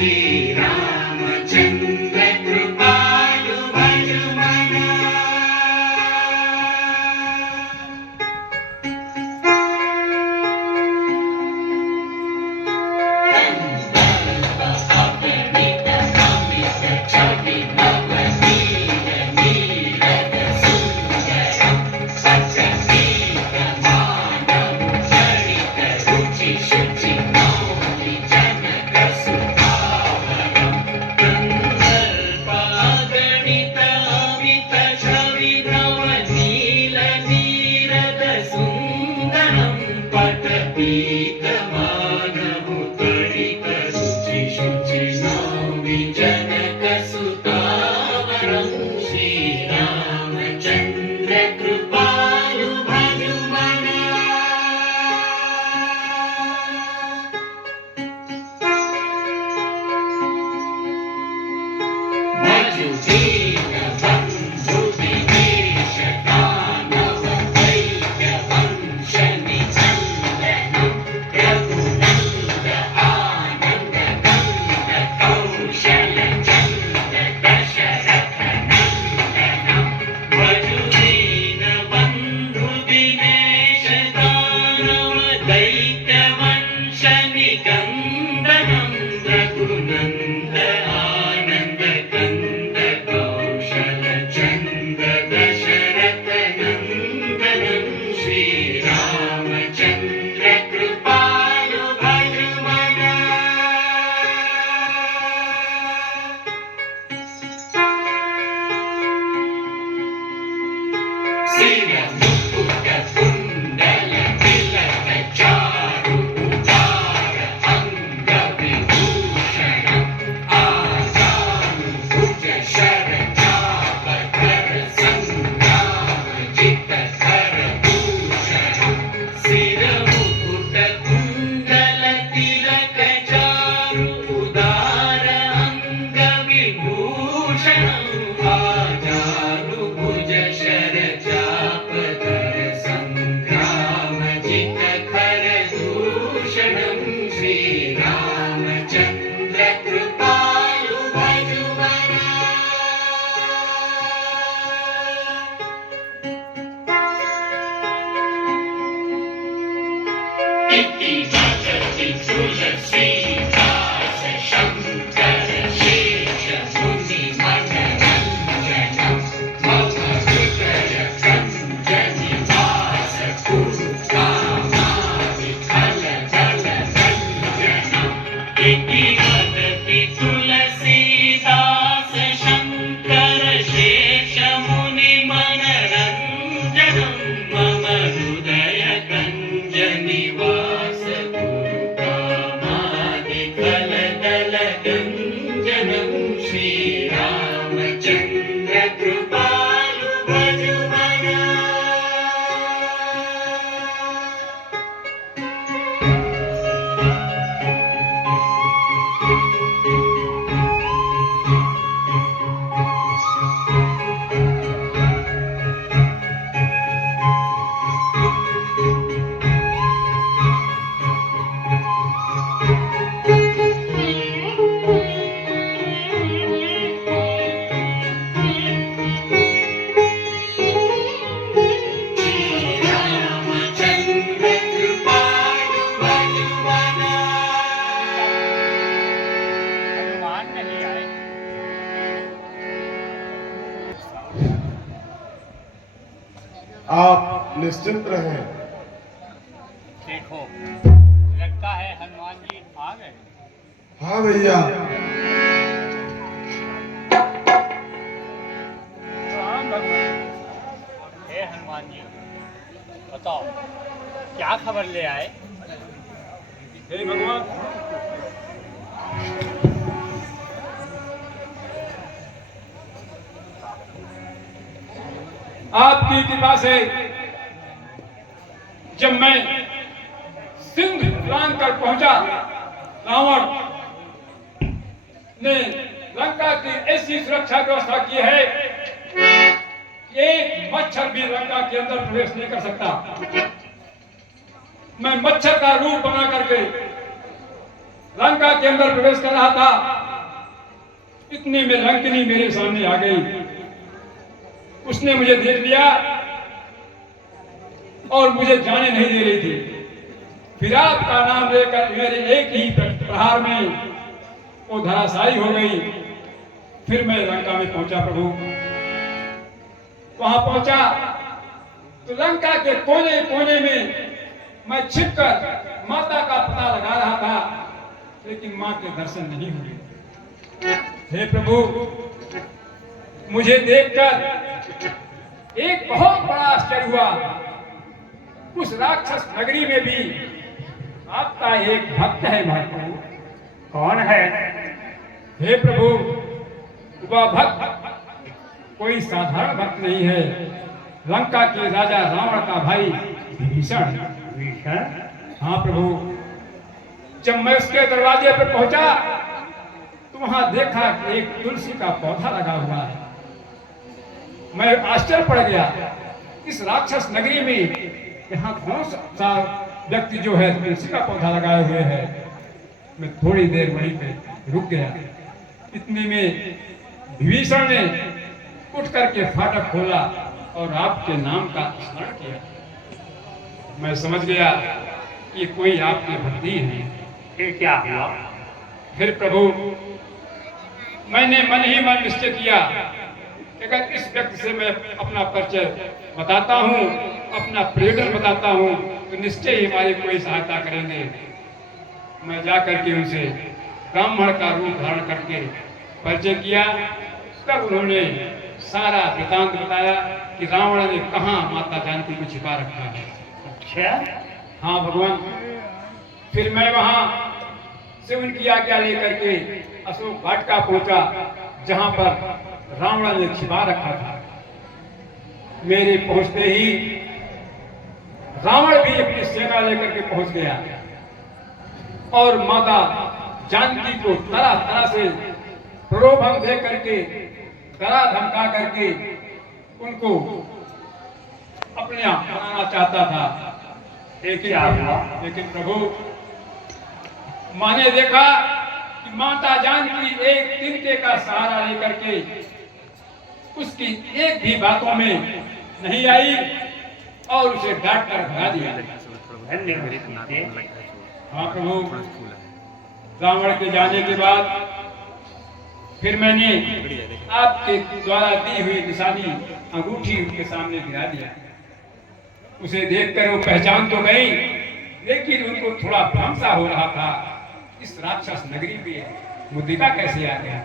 श्री रामचंद्र कृपालु भजु मना। आप निश्चिंत रहें। देखो, लगता है हनुमान जी आ गए। हाँ भैया। राम भगवान। हे हनुमान जी, बताओ क्या खबर ले आए? हे भगवान, आपकी कृपा से जब मैं सिंध लांग कर पहुंचा, रावण ने लंका की ऐसी सुरक्षा व्यवस्था की है कि एक मच्छर भी लंका के अंदर प्रवेश नहीं कर सकता। मैं मच्छर का रूप बना करके लंका के अंदर प्रवेश कर रहा था, इतनी में लंकिनी मेरे सामने आ गई। उसने मुझे देख लिया और मुझे जाने नहीं दे रही थी। फिर आपका नाम लेकर मेरे एक ही प्रहार में वो धराशायी हो गई। फिर मैं लंका में पहुंचा प्रभु। वहां पहुंचा तो लंका के कोने कोने में मैं छिपकर माता का पता लगा रहा था, लेकिन मां के दर्शन नहीं हुए। हे प्रभु, मुझे देखकर एक बहुत बड़ा आश्चर्य हुआ। उस राक्षस नगरी में भी आपका एक भक्त है महाप्रभु। कौन है? हे प्रभु, वह भक्त कोई साधारण भक्त नहीं है, लंका के राजा रावण का भाई विभीषण। हाँ प्रभु, जब मैं उसके दरवाजे पर पहुंचा तो वहां देखा कि एक तुलसी का पौधा लगा हुआ है। मैं आश्चर्य पड़ गया, इस राक्षस नगरी में यहाँ कौन सा व्यक्ति जो है तुलसी का पौधा लगाए हुए है। मैं थोड़ी देर वहीं पे रुक गया। इतने में विभीषण ने उठ करके फाटक खोला और आपके नाम का स्मरण किया। मैं समझ गया कि कोई आपके भक्ति है। फिर क्या हुआ? फिर प्रभु, मैंने मन ही मन निश्चय किया कि अगर इस व्यक्ति से मैं अपना परिचय बताता हूँ, अपना प्रयोजन बताता हूँ, तो निश्चय ही हमारी कोई सहायता करेंगे। मैं जा करके उनसे ब्राह्मण का रूप धारण करके परिचय किया। तब उन्होंने सारा वृतांत बताया कि रावण ने कहाँ माता जानकी को छिपा रखा है। अच्छा? हाँ भगवान। फिर मैं वहां से उनकी आज्ञा लेकर के अशोक वाटिका पहुंचा, जहां पर रावण ने छिपा रखा था। मेरे पहुंचते ही रावण भी अपनी सेना लेकर के पहुंच गया और माता जानकी को तरह तरह से प्रलोभन दे करके, डरा धमका करके उनको अपने आप बनाना चाहता था। लेकिन प्रभु, माँ ने देखा कि माता जानकी एक तिनके का सहारा लेकर के उसकी एक भी बातों में नहीं आई और उसे डांट कर भगा दिया। हाँ प्रभु, रावण के जाने के बाद फिर मैंने आपके द्वारा दी हुई निशानी अंगूठी उनके सामने गिरा दिया। उसे देखकर वो पहचान तो गई, लेकिन उनको थोड़ा भ्रम सा हो रहा था, इस राक्षस नगरी में मुद्रिका कैसे आ गया।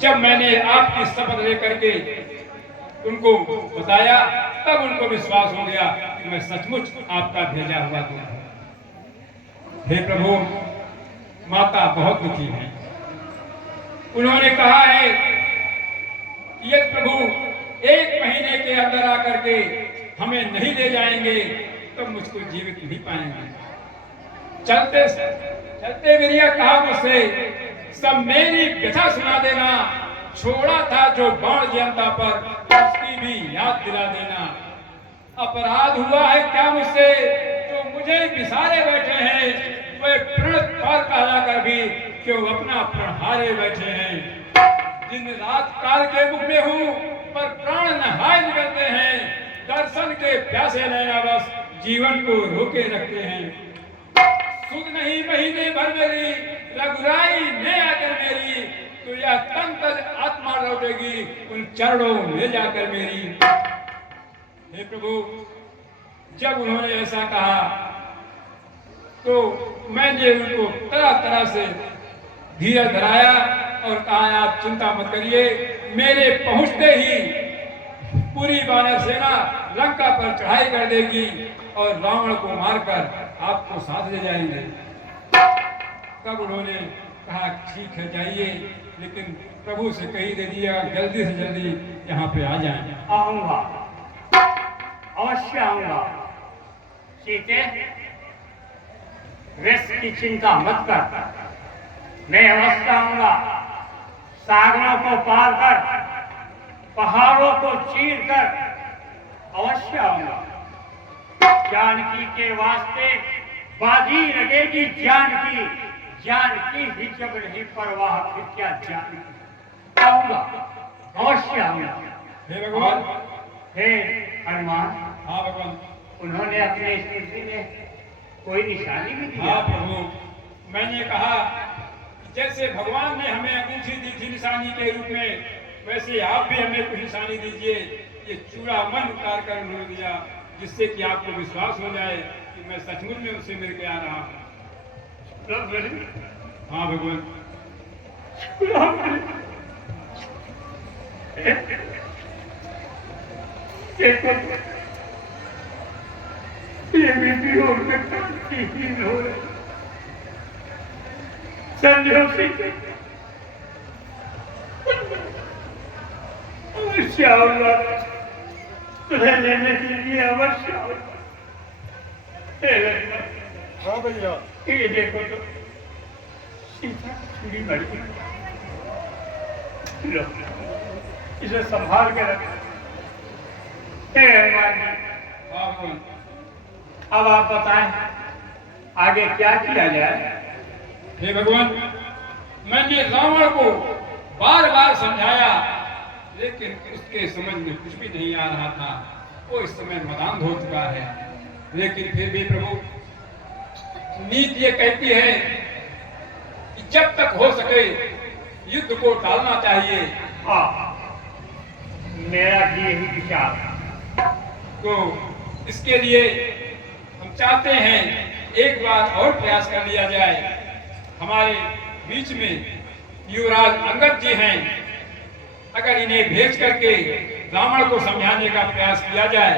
जब मैंने आपकी शपथ लेकर के उनको बताया, तब उनको विश्वास हो गया कि मैं सचमुच आपका भेजा हुआ दूत हूं। हे प्रभु, माता बहुत दुखी है। उन्होंने कहा है कि यदि प्रभु 1 महीने के अंदर आकर के हमें नहीं ले जाएंगे तो मुझको जीवित नहीं पाएंगे। चलते चलते मेरिया कहा मुझसे, सब मेरी व्यथा सुना देना, छोड़ा था जो बाण जनता पर उसकी भी याद दिला देना। अपराध हुआ है क्या मुझसे, जो मुझे बिसारे बैठे हैं, वे प्रण पार कहला कर भी क्यों अपना प्रण हारे बैठे हैं। दिन रात काल के मुख में हूँ, पर प्राण नहाए निकलते हैं। दर्शन के प्यासे नैना बस जीवन को रोके रखते हैं। सुध नहीं महीने भर मेरी, रघुराई ने आकर मेरी, तो यह तन तज आत्मा लौटेगी उन चरणों में जाकर मेरी। हे प्रभु, जब उन्होंने ऐसा कहा तो मैंने उनको तरह तरह से धीरज धराया और कहा, आप चिंता मत करिए, मेरे पहुंचते ही पूरी वानर सेना लंका पर चढ़ाई कर देगी और रावण को मारकर आपको साथ ले जाएंगे। तब उन्होंने कहा, ठीक है जाइए, लेकिन प्रभु से कही दे दिया जल्दी से जल्दी यहाँ पे आ जाएं। आऊंगा, अवश्य आऊंगा। सीते, वेश की चिंता मत कर, मैं अवश्य आऊंगा। सागरों को पार कर, पहाड़ों को चीर कर अवश्य आऊंगा। जानकी के वास्ते बाजी लगेगी जानकी, जान की भी जब नहीं परवाह फिर क्या जान की। आऊंगा, अवश्य आऊंगा। हे भगवान। हे हनुमान, हाँ भगवान। उन्होंने अपने स्मृति में कोई निशानी भी दिया? हाँ प्रभु, मैंने कहा जैसे भगवान ने हमें अंगूठी दी थी निशानी के रूप में, वैसे आप भी हमें कुछ निशानी दीजिए। ये चूड़ा मन उतार कर उन्होंने दिया, जिससे कि आपको विश्वास हो जाए कि मैं सचमुच में उससे मिल के आ रहा हूँ। हाँ भगवान। ये भी और में कांतिहीन हो रहे संजोशी अवश्य आऊंगा, तुझे लेने के लिए अवश्य आऊंगा। हाँ भैया। ये देखो तो सीता चूड़ी मर गई। लो, इसे संभाल के रखो। हे हनुमान जी, हाँ भगवान। अब आप बताएं आगे क्या किया जाए? हे भगवान, मैंने रावण को बार बार समझाया, लेकिन उसके समझ में कुछ भी नहीं आ रहा था। वो इस समय मदांध हो चुका है। लेकिन फिर भी प्रभु, नीति ये कहती है कि जब तक हो सके युद्ध को टालना चाहिए। हाँ, मेरा भी यही विचार है। तो इसके लिए हम चाहते हैं एक बार और प्रयास कर लिया जाए। हमारे बीच में युवराज अंगद जी हैं, अगर इन्हें भेज करके रावण को समझाने का प्रयास किया जाए,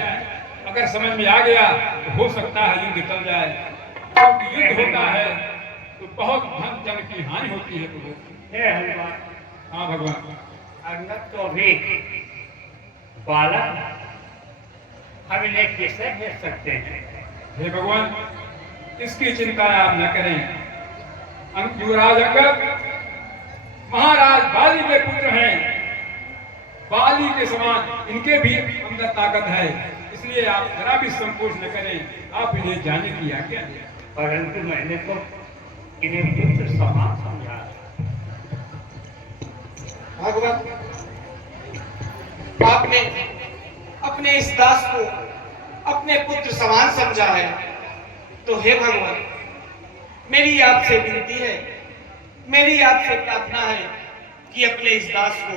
अगर समझ में आ गया तो हो सकता है युद्ध टल जाए। क्योंकि युद्ध होता है तो बहुत धन जन की हानि होती है प्रभु। हे हनुमान। हाँ भगवान। अंगद तो अभी बालक, हम इन्हें कैसे भेज सकते हैं? हे भगवान, इसकी चिंता आप न करें। युवराज अंगद महाराज बाली के पुत्र हैं। बाली के समान इनके भी अंदर ताकत है, इसलिए आप जरा भी संकोच न करें। आप इन्हें जाने की आज्ञा दें। परंतु मैंने तो इन्हें पुत्र समान समझा। भगवान, आपने अपने इस दास को अपने पुत्र समान समझा है, तो हे भगवान, मेरी आपसे विनती है, मेरी आपसे प्रार्थना है कि अपने इस दास को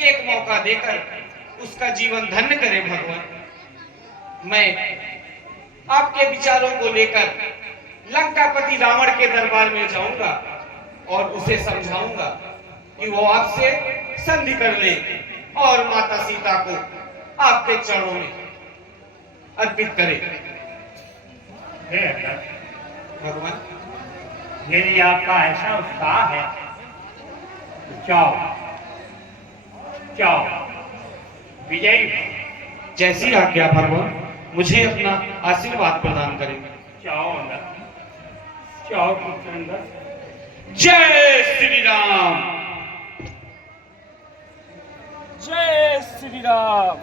एक मौका देकर उसका जीवन धन्य करें। भगवान, मैं आपके विचारों को लेकर लंकापति रावण के दरबार में जाऊंगा और उसे समझाऊंगा कि वो आपसे संधि कर ले और माता सीता को आपके चरणों में अर्पित करे। हे अंगद, भगवान, यदि आपका ऐसा उत्साह है तो जाओ, जाओ, विजयी हो। जैसी आज्ञा भगवान, मुझे अपना आशीर्वाद प्रदान करें। जाओ अंगद, जाओ पुत्र अंगद। जय श्री राम। जय श्री राम।